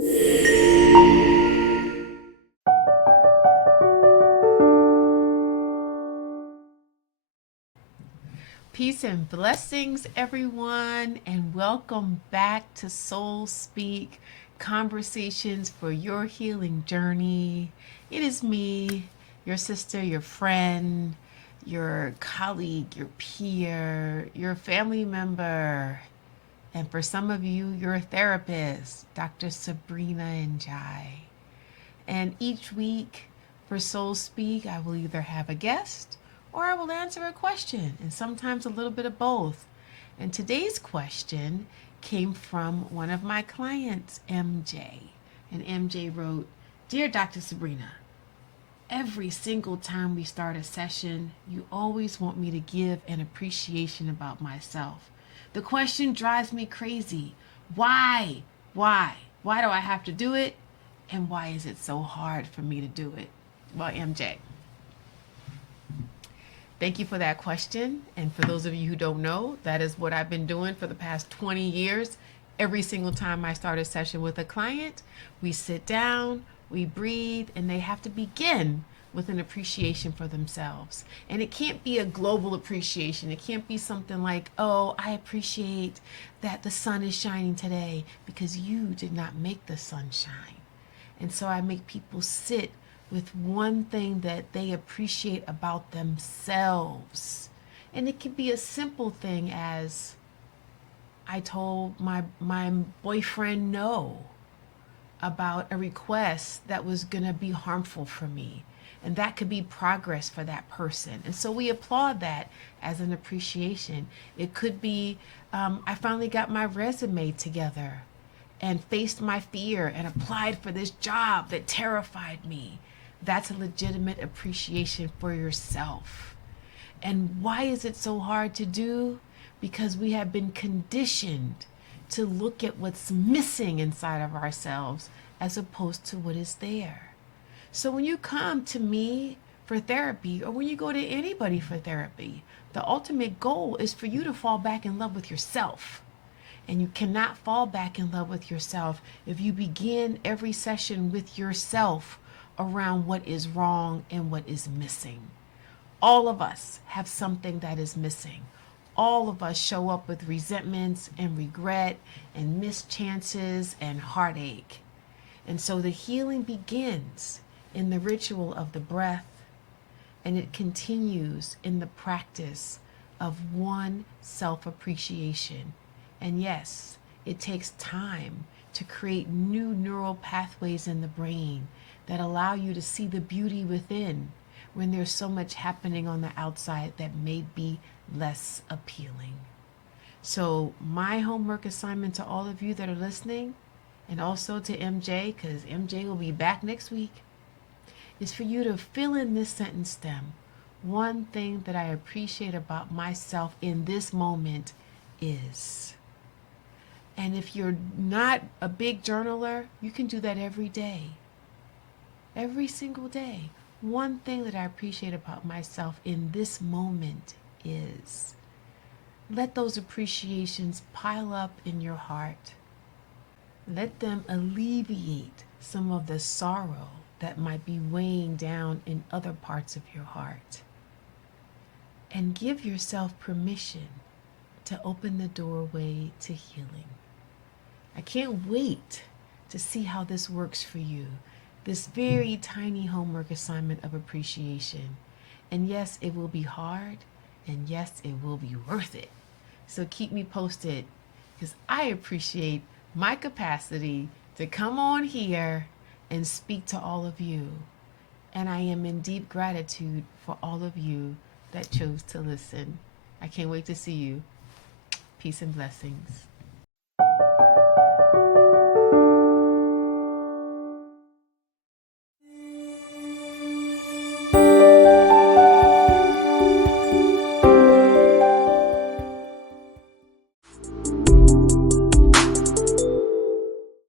Peace and blessings, everyone, and welcome back to Soul Speak Conversations for Your Healing Journey. It is me, your sister, your friend, your colleague, your peer, your family member, and for some of you, your therapist, Dr. Sabrina and Jai. And each week for Soul Speak, I will either have a guest or I will answer a question, and sometimes a little bit of both. And today's question came from one of my clients, MJ. And MJ wrote, "Dear Dr. Sabrina, every single time we start a session, you always want me to give an appreciation about myself. The question drives me crazy. Why? Why? Why do I have to do it? And why is it so hard for me to do it?" Well, MJ, thank you for that question. And for those of you who don't know, that is what I've been doing for the past 20 years. Every single time I start a session with a client, we sit down, we breathe, and they have to begin with an appreciation for themselves. And it can't be a global appreciation. It can't be something like, "Oh, I appreciate that the sun is shining today," because you did not make the sun shine. And so I make people sit with one thing that they appreciate about themselves. And it can be a simple thing as, "I told my boyfriend no about a request that was going to be harmful for me." And that could be progress for that person. And so we applaud that as an appreciation. It could be, "I finally got my resume together and faced my fear and applied for this job that terrified me." That's a legitimate appreciation for yourself. And why is it so hard to do? Because we have been conditioned to look at what's missing inside of ourselves as opposed to what is there. So when you come to me for therapy, or when you go to anybody for therapy, the ultimate goal is for you to fall back in love with yourself. And you cannot fall back in love with yourself if you begin every session with yourself around what is wrong and what is missing. All of us have something that is missing. All of us show up with resentments and regret and missed chances and heartache. And so the healing begins in the ritual of the breath, and it continues in the practice of one self appreciation. And yes, it takes time to create new neural pathways in the brain that allow you to see the beauty within when there's so much happening on the outside that may be less appealing. So my homework assignment to all of you that are listening, and also to MJ, because MJ will be back next week, is for you to fill in this sentence stem. One thing that I appreciate about myself in this moment is. And if you're not a big journaler, you can do that every day. Every single day. One thing that I appreciate about myself in this moment is. Let those appreciations pile up in your heart. Let them alleviate some of the sorrow that might be weighing down in other parts of your heart. And give yourself permission to open the doorway to healing. I can't wait to see how this works for you. This very tiny homework assignment of appreciation. And yes, it will be hard, and yes, it will be worth it. So keep me posted, because I appreciate my capacity to come on here and speak to all of you. And I am in deep gratitude for all of you that chose to listen. I can't wait to see you. Peace and blessings.